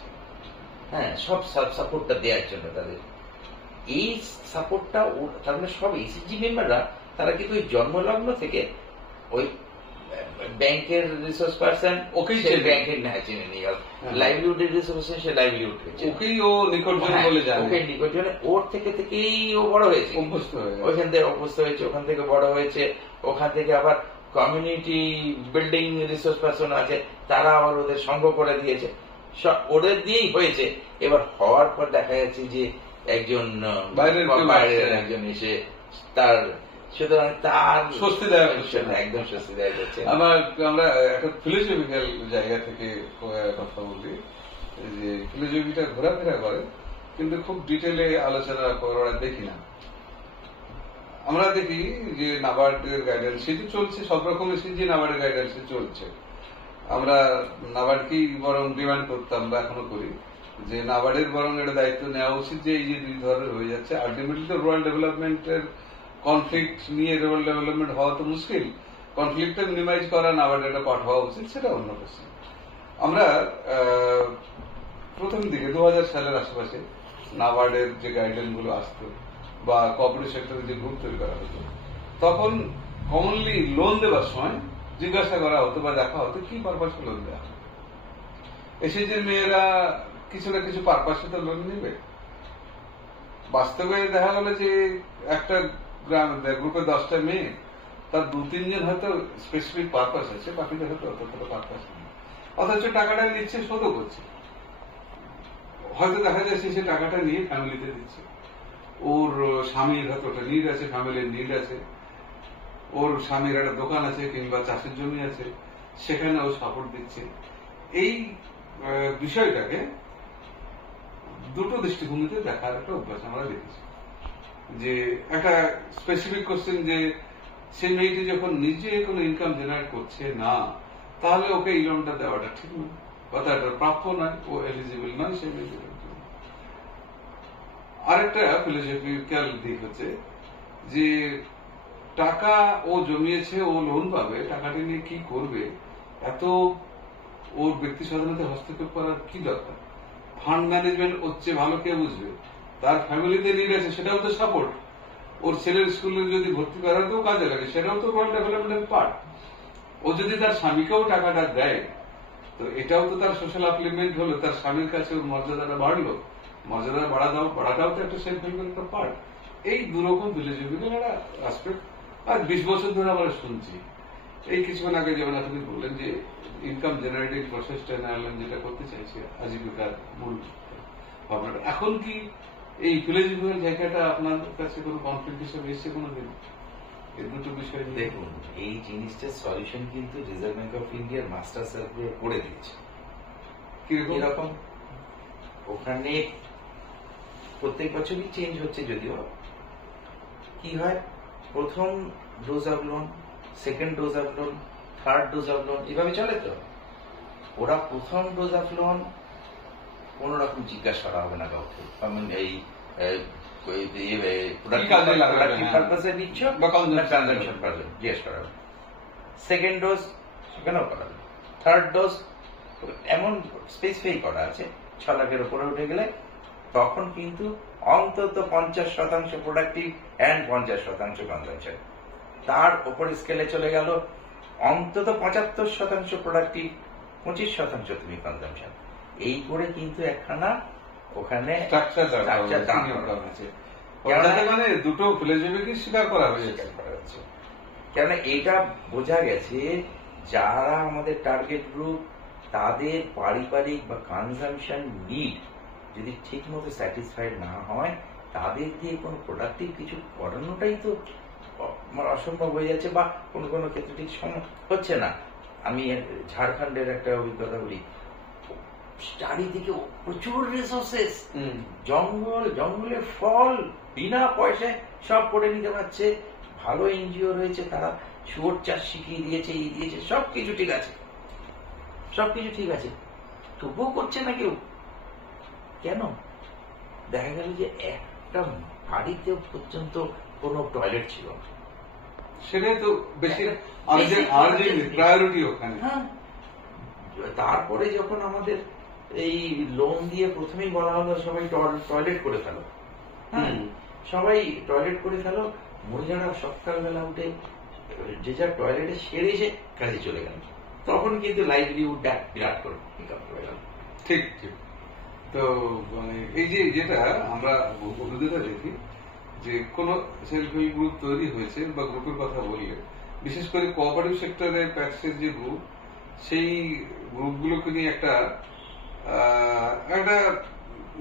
সব সাপোর্টটা দেওয়ার জন্য তাদের এই সাপোর্টটা, তার মানে সব এসএসজি মেম্বাররা তারা কিন্তু ওই জন্মলগ্ন থেকে ওই ব্যাংকের রিসোর্স পার্সন ওকেই ব্যাংকের চিনে নিয়ে গেল, লাইভলিহুডের রিসোর্স পার্সন সে লাইভলিহুড ওকেই ও নিকটজন বলে যায়, ওকে নিকটজনে, ওর থেকেই ও বড় হয়েছে, ওইখান থেকে অভ্যস্ত হয়েছে, ওখান থেকে বড় হয়েছে, ওখান থেকে আবার কমিউনিটি বিল্ডিং রিসোর্স পার্সন আছে, তারা আবার ওদের সঙ্গ করে দিয়েছে, ওদের দিয়েই হয়েছে। এবার হওয়ার পর দেখা যাচ্ছে যে একজন বাইরের একজন এসে তার, সুতরাং তার স্বস্তিদায়ক হচ্ছে না, একদম স্বস্তিদায়ক হচ্ছে। আমরা একটা ফিলোসফিক্যাল জায়গা থেকে কথা বলি যে ফিলোসফিটা ঘোরাফেরা করে, কিন্তু খুব ডিটেলে আলোচনা করা দেখি না। আমরা দেখি যে নাবার্ডের গাইডেন্স সেটি চলছে, সব রকম এসএসজি নাবার্ডের গাইডেন্সে চলছে। আমরা নাবার্ডকেই বরং ডিমান্ড করতাম বা এখনো করি যে নাবার্ডের বরং এটা দায়িত্ব নেওয়া উচিত যে এই যে 2 ধরনের হয়ে যাচ্ছে, আলটিমেটলি তো রুরাল ডেভেলপমেন্টের কনফ্লিক্ট নিয়ে রুরাল ডেভেলপমেন্ট হওয়া তো মুশকিল, কনফ্লিক্টটা মিনিমাইজ করা নাবার্ডের একটা পার্ট হওয়া উচিত, সেটা অন্য প্রশ্ন। আমরা প্রথম দিকে 2000 সালের আশেপাশে নাবার্ডের যে গাইডলাইন গুলো আসতো বা কোঅপারেটিভ সেক্টরে যে গ্রুপ তৈরি করা হতো, তখন কমনলি লোন দেওয়ার সময় জিজ্ঞাসা করা হতো বা দেখা হতো কি পারপাসে লোন দেওয়া হবে। এসএইচজির মেয়েরা কিছু না কিছু পারপাসে তো লোন নেবে। বাস্তবে দেখা গেল যে একটা গ্রুপে 10টা মেয়ে, তার 2-3 জন হয়তো স্পেসিফিক পারপাস আছে, বাকিদের হয়তো অতটা পারপাস নেই, অথচ টাকাটা নিচ্ছে, শোধও করছে। হয়তো দেখা যাচ্ছে সে টাকাটা নিয়ে ফ্যামিলিতে দিচ্ছে, ওর স্বামীর হয়তো ওটা নিড আছে, ফ্যামিলির নিড আছে, ওর স্বামীর একটা দোকান আছে কিংবা চাষের জমি আছে, সেখানে ও সাপোর্ট দিচ্ছে। এই বিষয়টাকে দুটো দৃষ্টিভঙ্গিতে দেখার একটা অভ্যাস আমরা দেখেছি। যে একটা স্পেসিফিক কোশ্চেন, যে সেই মেয়েটি যখন নিজে কোনো ইনকাম জেনারেট করছে না, তাহলে ওকে এই লোনটা দেওয়াটা ঠিক নয়, কথাটা প্রাপ্য নয়, ও এলিজিবল নয় সেই মেয়েটির জন্য। আরেকটা ফিলোসফিক্যাল দিক হচ্ছে যে টাকা ও জমিয়েছে, ও লোন পাবে, টাকাটি নিয়ে কি করবে, এত ওর ব্যক্তি স্বাধীনতা হস্তক্ষেপ করার কি দরকার? ফান্ড ম্যানেজমেন্ট হচ্ছে ভালো কে বুঝবে? তার ফ্যামিলিতে নিড আছে, সেটাও তো সাপোর্ট। ওর ছেলের স্কুলে যদি ভর্তি করাতেও কাজে লাগে, সেটাও তো ওয়ার্ল্ড ডেভেলপমেন্টের পার্ট। ও যদি তার স্বামীকেও টাকাটা দেয়, তো এটাও তো তার সোশ্যাল আপলিমেন্ট হলো, তার স্বামীর কাছে ওর মর্যাদাটা বাড়লো, মর্যাদা বাড়াটাও তো একটা সেলফ হেল্পের একটা পার্ট। এই দুরকম ফিলোসফিক্যাল একটা অ্যাসপেক্ট আর 20 বছর ধরে আমরা শুনছি। এই কিছুক্ষণ আগে যেমন আপনি বললেন যে ইনকাম জেনারেটিং প্রসেসটা আয়ারল্যান্ড যেটা করতে চাইছে আজীবিকার মূল ভাবনাটা, এখন কি এই ফিলোসফিক্যাল জায়গাটা আপনার কাছে কোনো কনফ্লিক্ট হিসেবে এসছে কোনোদিন? এই দুটো বিষয় দেখুন, এই জিনিসটার সলিউশন কিন্তু রিজার্ভ ব্যাংক অফ ইন্ডিয়ার মাস্টার সার্কুলার করে দিয়েছে। কিরকম? ওখানে প্রত্যেক বছরই চেঞ্জ হচ্ছে, যদিও কি হয়, প্রথম dose of loan, second dose of loan, third dose of loan, এভাবে চলে। তো ওরা প্রথম ডোজ অফ লোন কোন রকম জিজ্ঞাসা করা হবে না কাউকে, এই সেকেন্ড ডোজ সেখানেও করা হবে, থার্ড ডোজ এমন স্পেসিফাই করা আছে 6 লাখের উপরে উঠে গেলে তখন কিন্তু অন্তত 50% প্রোডাক্টিভ অ্যান্ড 50% কনজামশন। তার উপর স্কেলে চলে গেল অন্তত 75% প্রোডাক্টিভ, 25% তুমি কনজামশন। এই করে কিন্তু একখানা ওখানে মানে দুটো ফিলোসফিকে স্বীকার করা হয়েছে। কেন এটা বোঝা গেছে, যারা আমাদের টার্গেট গ্রুপ, তাদের পারিবারিক বা কনজামশন নিড যদি ঠিক মতো স্যাটিসফাইড না হয়, তাদের দিয়ে কোনো প্রোডাক্টিভ কিছু করানোটাই তো অসম্ভব হয়ে যাচ্ছে, বা কোনো কোনো ক্ষেত্রে ঠিক হচ্ছে না। আমি ঝাড়খণ্ডের একটা অভিজ্ঞতা বলি, চারিদিকে প্রচুর রিসোর্সেস, জঙ্গলে ফল বিনা পয়সায় সব করে নিতে পারছে, ভালো এনজিও রয়েছে, তারা শুয়োর চাষ শিখিয়ে দিয়েছে, সবকিছু ঠিক আছে, তবুও করছে না কেউ। কেন? দেখা গেল যে একটা বাড়িতে পর্যন্ত কোনো টয়লেট ছিল না। সেটাই তো বেশি প্রায়োরিটি ওখানে। তারপরে যখন আমাদের এই লোন দিয়ে প্রথমেই বলা হলো সবাই টয়লেট করে ফেলো, সবাই টয়লেট করে ফেলো, মহিলারা সকালবেলা উঠে যে যার টয়লেটে সেরে এসে কাজে চলে গেল, তখন কিন্তু লাইভলিহুডটা বিরাট করে ঠিক ঠিক। তো মানে এই যে যেটা আমরা অভিজ্ঞতা দেখি, যে কোন সেলফ হেল্প গ্রুপ তৈরি হয়েছে বা গ্রুপের কথা বললে, বিশেষ করে কোঅপারেটিভ সেক্টরে প্যাক্সের যে গ্রুপ, সেই গ্রুপগুলোকে নিয়ে একটা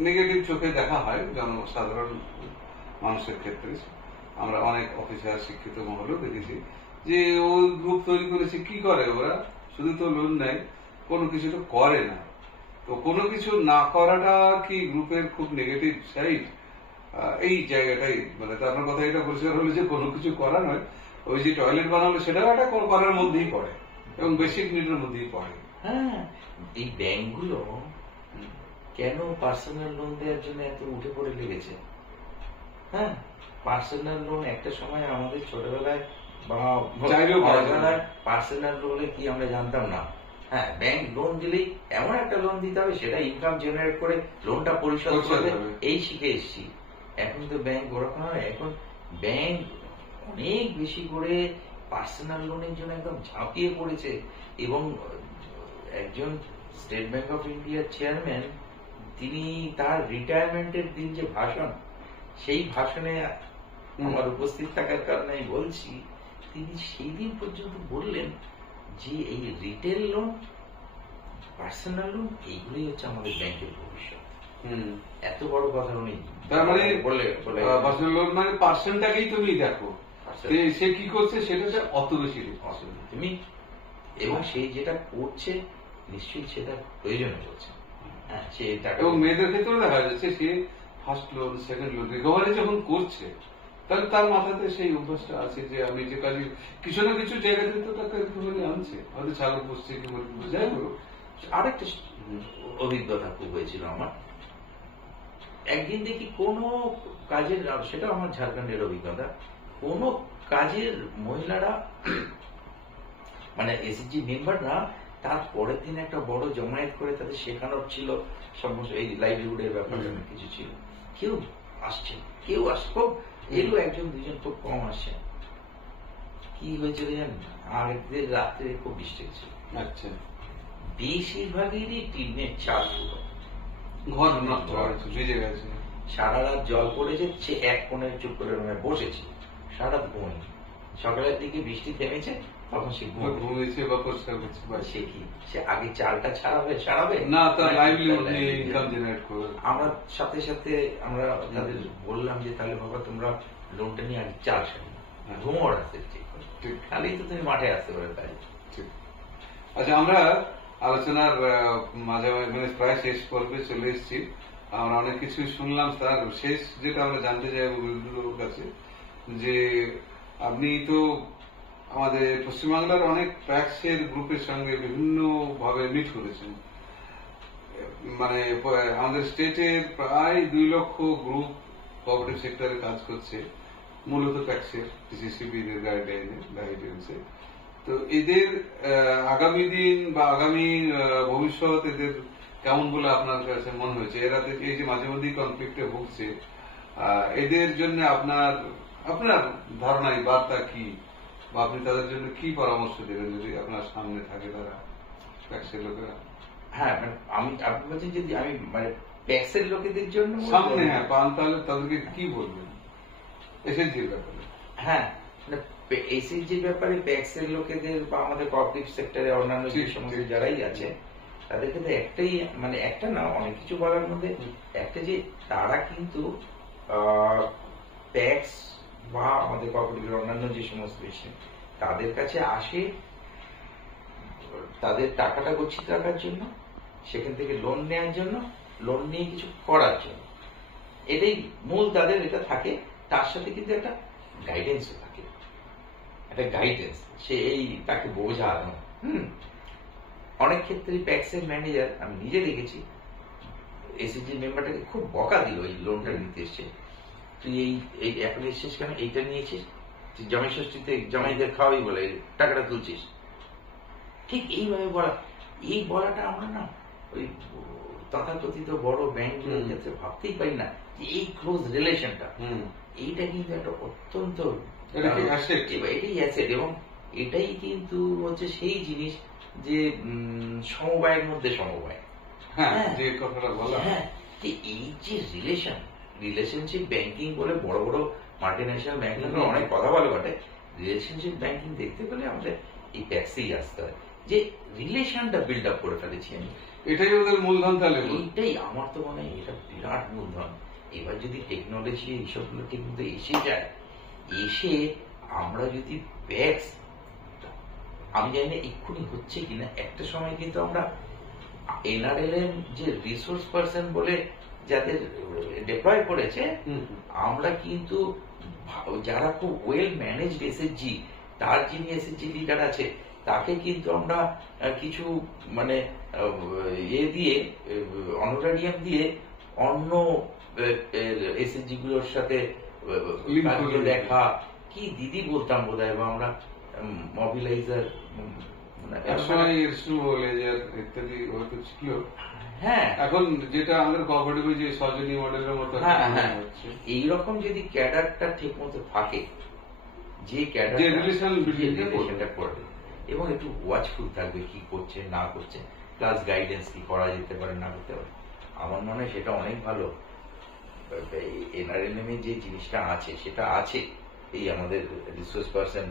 নেগেটিভ চোখে দেখা হয় জনসাধারণ মানুষের ক্ষেত্রে। আমরা অনেক অফিসার, শিক্ষিত মহলেও দেখেছি যে ওই গ্রুপ তৈরি করেছে, কি করে ওরা? শুধু তো লোন নেয়, কোনো কিছু তো করে না। তো কোনো কিছু না করাটা কি গ্রুপের খুব নেগেটিভ সাইড? এই জায়গাটাই মানে আপনার কথা এটা পরিষ্কার হলো যে কোনো কিছু করা নয়, ওই যে টয়লেট বানালো সেটাও একটা করার মধ্যেই পড়ে এবং বেসিক নিডের মধ্যেই পড়ে। হ্যাঁ, এই ব্যাংকগুলো কেন পার্সোনাল লোন দেওয়ার জন্য এত উঠে পড়ে লেগেছে? হ্যাঁ, পার্সোনাল লোন একটা সময় আমাদের ছোটবেলায় বা পার্সোনাল লোনে কি আমরা জানতাম না। হ্যাঁ, ব্যাংক লোন দিলেই এমন একটা লোন দিতে হবে সেটা ইনকাম জেনারেট করে লোনটা পরিশোধ করবে, এই শিখে এসছি। এখন তো ব্যাংক ওরকম নয়, এখন ব্যাংক অনেক বেশি করে পার্সোনাল লোনের জন্য একদম ঝাঁপিয়ে পড়েছে। এবং একজন স্টেট ব্যাংক অফ ইন্ডিয়ার চেয়ারম্যান, তিনি তার রিটায়ারমেন্টের দিন যে ভাষণ, সেই ভাষণে আমার উপস্থিত থাকার কারণে আমি বলছি, তিনি সেই দিন পর্যন্ত বললেন যে এই রিটেল লোন, পার্সোনাল লোন, এইগুলোই হচ্ছে আমাদের ব্যাংকের ভবিষ্যৎ। এত বড় কথা উনি তার মানে পার্সোনাল লোন মানে পার্সেন্টটাকেই তুমি দেখো, সে কি করছে সেটা অত বেশি তুমি, এবং সেই যেটা করছে নিশ্চয়ই সেটা প্রয়োজনে করছে। এবং মেয়েদের ক্ষেত্রেও দেখা যাচ্ছে সে first loan, second loan recovery যখন করছে, তাহলে তার মাথাতে সেই অভ্যাসটা আছে যে আমি যে কাজে কিছু না কিছু জায়গা থেকে তো টাকা রিকভারি আনছে, হয়তো ছাগল বসছে কি যাই হোক। আরেকটা অভিজ্ঞতা খুব হয়েছিল আমার, একদিন দেখি কোনো কাজের, সেটা আমার ঝাড়খণ্ডের অভিজ্ঞতা, কোনো কাজের মহিলারা মানে এসএসজি মেম্বাররা তার পরের দিন একটা বড় জমায়েত করে তাদের শেখানোর ছিল সমস্ত এই লাইভলিহুডের ব্যাপারে কিছু ছিল। কেউ আসছে, কেউ খুব এলো, একজন দুজন খুব কম আসছে। কি হয়েছিল জানেন, আগের রাত্রে খুব বৃষ্টি ছিল। আচ্ছা, বেশিরভাগেরই টিনের চাল পুরো ঘর নষ্ট ভিজে গেছে, সারা রাত জল পড়েছে, সে এক কোণে চুপ করে রুমে বসেছে, সারা রাত ঘুম। সকালের দিকে বৃষ্টি থেমেছে, তখন সে ঘুমিয়েছে বা পরিষ্কার করছে। সে কি, সে আগে চালটা ছাড়াবে না, তার লাইভলিহুড নিয়ে ইনকাম জেনারেট করবে। আমরা সাথে সাথে আমরা তাদের বললাম যে তাহলে বাবা তোমরা লোনটা নিয়ে আগে চাল সারি, ঘুমোর আসতে ঠিক খালি তো তুমি মাঠে আসতে পারো। তাই ঠিক। আচ্ছা, আমরা আলোচনার মাঝে মানে প্রায় শেষ পর্বে চলে এসেছি। আমরা অনেক কিছু শুনলাম। তার শেষ যেটা আমরা জানতে চাই রবীন্দ্রর কাছে, যে আপনি তো আমাদের পশ্চিমবাংলার অনেক প্যাক্সের গ্রুপের সঙ্গে বিভিন্ন ভাবে মিট করেছেন। মানে আমাদের স্টেটের প্রায় 2 লক্ষ গ্রুপ কোঅপারেটিভ সেক্টরে কাজ করছে, মূলত প্যাক্সের পিসিসিবি গাইডেন্সে। তো এদের আগামী দিন বা আগামী ভবিষ্যৎ এদের কেমন বলে আপনার কাছে মনে হয়েছে? এরা এই যে মাঝে মধ্যেই কনফ্লিক্টে ভুগছে, এদের জন্য আপনার ধারণায় বার্তা কি, বা আপনি তাদের জন্য কি পরামর্শ দেবেন যদি আপনার সামনে থাকে তারা প্যাক্সের লোকেরা? হ্যাঁ, আপনি বলছেন যদি আমি মানে প্যাক্সের লোকেদের জন্য সামনে পান, তাহলে তাদেরকে কি বলবেন এসএসজির ব্যাপারে? হ্যাঁ, এসএসজির ব্যাপারে প্যাক্সের লোকেদের বা আমাদের কোঅপারেটিভ সেক্টরে অন্যান্য যে সমস্ত যারাই আছে তাদের ক্ষেত্রে একটাই, মানে একটা না, অনেক কিছু বলার মধ্যে একটা, যে তারা কিন্তু ট্যাক্স বা আমাদের কোঅপারেটিভের অন্যান্য যে সমস্ত বিষয় তাদের কাছে আসে তাদের টাকাটা গচ্ছিত রাখার জন্য, সেখান থেকে লোন নেওয়ার জন্য, লোন নিয়ে কিছু করার জন্য, এটাই মূল তাদের এটা থাকে। তার সাথে কিন্তু একটা গাইডেন্সও থাকে, একটা গাইডেন্স, সে এই তাকে বোঝানো। অনেক ক্ষেত্রে প্যাক্সের ম্যানেজার, আমি নিজে দেখেছি, এসএসজি মেম্বারটাকে খুব বকা দিল এই লোনটা নিতে এসছে, তুই এই এখন এসছিস কেন, এইটা নিয়েছিস, তুই জমাই ষষ্ঠীতে জমাইদের খাওয়াই বলে টাকাটা তুলছিস, ঠিক এইভাবে বলা। এই বলাটা আমরা না ওই তথাকথিত বড় ব্যাংকের ক্ষেত্রে ভাবতেই পারি না যে এই ক্লোজ রিলেশনটা, এইটা কিন্তু একটা অত্যন্ত এটাই অ্যাসেট, এবং এটাই কিন্তু হচ্ছে সেই জিনিস যে সমবায়ের মধ্যে সমবায়। হ্যাঁ, যে কথাটা বলা, হ্যাঁ, যে এই যে রিলেশনশিপ ব্যাংকিং বলে বড় বড় মাল্টিন্যাশনাল ব্যাংকিং অনেক কথা বলে বটে, রিলেশনশিপ ব্যাংকিং দেখতে পেলে আমাদের এই ট্যাক্সেই আসতে হয়, যে রিলেশনটা বিল্ড আপ করে ফেলেছি আমি, এটাই ওদের মূলধন। তাহলে এইটাই আমার তো মনে হয় এটা বিরাট মূলধন। এবার যদি টেকনোলজি এইসবগুলো ঠিক মতো এসে যায়, এসে আমরা যদি ট্যাক্স, আমি জানি না এক্ষুনি হচ্ছে কিনা, একটা সময় কিন্তু আমরা এনআরএলএম যে রিসোর্স পার্সন বলে যাদের ডিপ্লয় করেছে, আমরা কিন্তু যারা খুব ওয়েল ম্যানেজড এসএসজি, তার যিনি এসএসজি লিডার আছে তাকে কিন্তু আমরা কিছু মানে দিয়ে অনারারিয়াম দিয়ে অন্য এসএসজি গুলোর সাথে দেখা, কি দিদি বলতাম বোধহয়, বা আমরা মবিলাইজার একসময় লেজার ইত্যাদি হয়তো ছিল, হ্যাঁ এখন যেটা আমাদের কোঅপারেটিভে যে সজনী মডেলের মতো হচ্ছে, এইরকম যদি ক্যাডারটা ঠিক মতো থাকে, যে ক্যাডার রিলেশনটা করবে এবং একটু ওয়াচফুল থাকবে কি করছে না করছে, প্লাস গাইডেন্স কি করা যেতে পারে না করতে পারে, আমার মনে হয় সেটা অনেক ভালো। এনআরএলএম এর যে জিনিসটা আছে সেটা আছে, এই আমাদের resource person,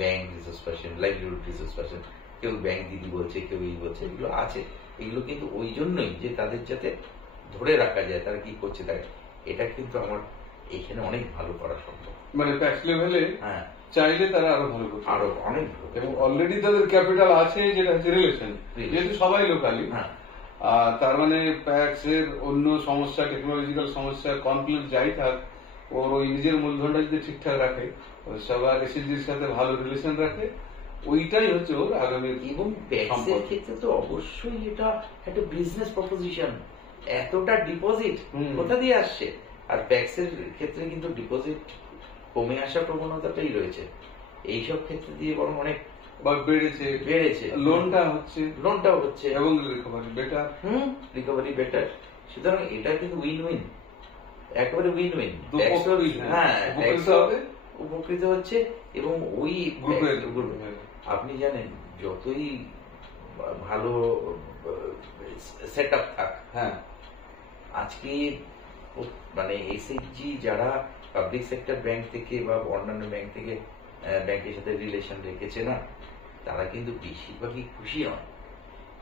bank resource person, livelihood resource person, কেউ ব্যাংক দিদি বলছে, কেউ এই বলছে, এগুলো আছে। এগুলো কিন্তু ওই জন্যই যে তাদের যাতে ধরে রাখা যায় তারা কি করছে, তাই এটা কিন্তু আমার এখানে অনেক ভালো করা সম্ভব। মানে ট্যাক্স লেভেলে হ্যাঁ চাইলে তারা আরো ভালো করছে, আরো অনেক, এবং অলরেডি তাদের ক্যাপিটাল আছে যেটা হচ্ছে রিলেশন, যেহেতু সবাই লোকালি। তার মানে ট্যাক্স এর অন্য সমস্যা, টেকনোলজিক্যাল সমস্যা, কনফ্লিক্ট যাই থাক, ওর ওই নিজের মূলধনটা যদি ঠিকঠাক রাখে, সবার এসএসজির সাথে ভালো রিলেশন রাখে, ওইটাই হচ্ছে ওর আগামী। এবং ট্যাক্সের ক্ষেত্রে তো অবশ্যই এটা একটা বিজনেস প্রপোজিশন। এতটা ডিপোজিট কোথা দিয়ে আসছে? আর ট্যাক্সের ক্ষেত্রে কিন্তু ডিপোজিট কমে আসার প্রবণতাটাই রয়েছে, এইসব ক্ষেত্রে দিয়ে বরং অনেক বেড়েছে। লোনটাও হচ্ছে এবং রিকভারি বেটার। সুতরাং এটা কিন্তু উইন উইন, একেবারে উইন উইন। হ্যাঁ, উপকৃত হচ্ছে এবং ওই আপনি জানেন যতই ভালো সেট আপ থাক, হ্যাঁ, আজকে মানে এসএইচজি যারা পাবলিক সেক্টর ব্যাংক থেকে বা অন্যান্য ব্যাংক থেকে ব্যাংকের সাথে রিলেশন রেখেছে না, তারা কিন্তু বেশিরভাগই খুশি হন।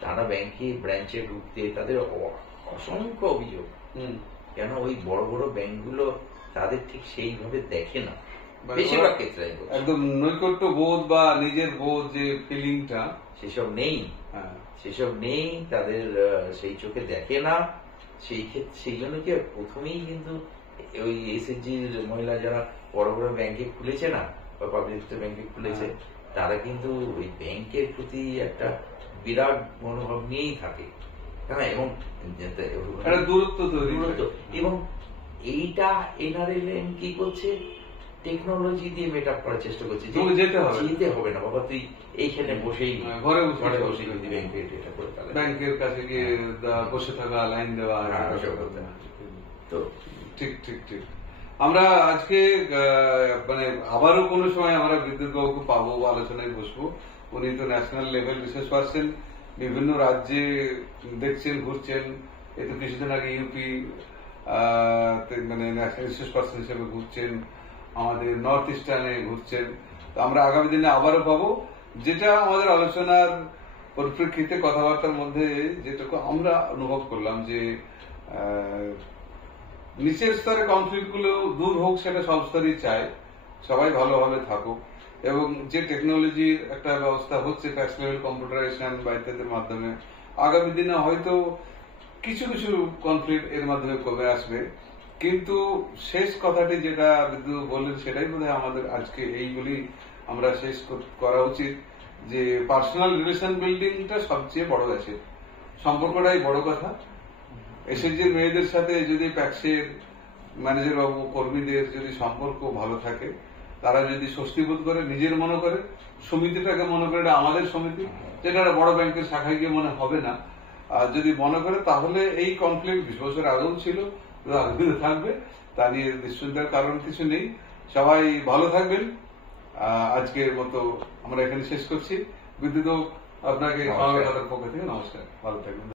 তারা ব্যাংকে ব্রাঞ্চে ঢুকতে তাদের অসংখ্য অভিযোগ, কেন ওই বড় বড় ব্যাংকগুলো তাদের ঠিক সেইভাবে দেখে না বেশিরভাগ ক্ষেত্রে। একদম নৈকট্য বোধ বা নিজের বোধ যে ফিলিংটা সেসব নেই, তাদের সেই চোখে দেখে না। সেই জন্য কি প্রথমেই কিন্তু ওই এসএসজির মহিলা যারা বড় বড় ব্যাংকে খুলেছে না বা পাবলিক সেক্টর ব্যাংকে খুলেছে, তারা কিন্তু ওই ব্যাংকের প্রতি একটা বিরাট মনোভাব নিয়েই থাকে, হ্যাঁ, এবং দূরত্ব এবং এইটা এনআরএলএম কি করছে, টেকনোলজি দিয়ে মেট আপ করার চেষ্টা করছে। যেতে হবে না বাবা, তুই এইখানে বসেই ঘরে বসে যদি ব্যাংকে এটা করে ব্যাংকের কাছে গিয়ে বসে থাকা, লাইন দেওয়া, তো ঠিক ঠিক ঠিক। আমরা আজকে মানে আবারও কোনো সময় আমরা বিদ্যুৎ বাবুকে পাবো, আলোচনায় বসবো। উনি তো ন্যাশনাল লেভেল রিসার্চ পার্সন, বিভিন্ন রাজ্যে দেখছেন, ঘুরছেন। এই তো কিছুদিন আগে ইউপি মানে ন্যাশনাল রিসার্চ পার্সন হিসেবে ঘুরছেন, আমাদের নর্থ ইস্টার্নে ঘুরছেন। তো আমরা আগামী দিনে আবারও পাবো। যেটা আমাদের আলোচনার পরিপ্রেক্ষিতে কথাবার্তার মধ্যে যেটুকু আমরা অনুভব করলাম যে নিচের স্তরে কনফ্লিক্ট গুলো দূর হোক, সেটা সব স্তরেই চায়, সবাই ভালোভাবে থাকুক। এবং যে টেকনোলজির একটা ব্যবস্থা হচ্ছে ট্যাক্স লেভেল কম্পিউটারাইজেশন বা ইত্যাদির মাধ্যমে, আগামী দিনে হয়তো কিছু কিছু কনফ্লিক্ট এর মাধ্যমে কমে আসবে। কিন্তু শেষ কথাটি যেটা বিদ্যুৎ বললেন, সেটাই বোধহয় আমাদের আজকে এইগুলি আমরা শেষ করা উচিত, যে পার্সোনাল রিলেশন বিল্ডিংটা সবচেয়ে বড় আছে, সম্পর্কটাই বড় কথা। এসএসজির মেয়েদের সাথে যদি ট্যাক্সের ম্যানেজার বাবু, কর্মীদের যদি সম্পর্ক ভালো থাকে, তারা যদি স্বস্তিবোধ করে, নিজের মনে করে, সমিতিটাকে মনে করে এটা আমাদের সমিতি, যেটা একটা বড় ব্যাংকের শাখায় গিয়ে মনে হবে না, আর যদি মনে করে, তাহলে এই কনফ্লিক্ট 20 বছর আগেও ছিল, আগামীতে থাকবে। তা নিয়ে নিশ্চিন্তার কারণ কিছু নেই। সবাই ভালো থাকবেন। আজকের মতো আমরা এখানে শেষ করছি। বিদ্যুৎ আপনাকে পক্ষ থেকে নমস্কার, ভালো থাকবেন।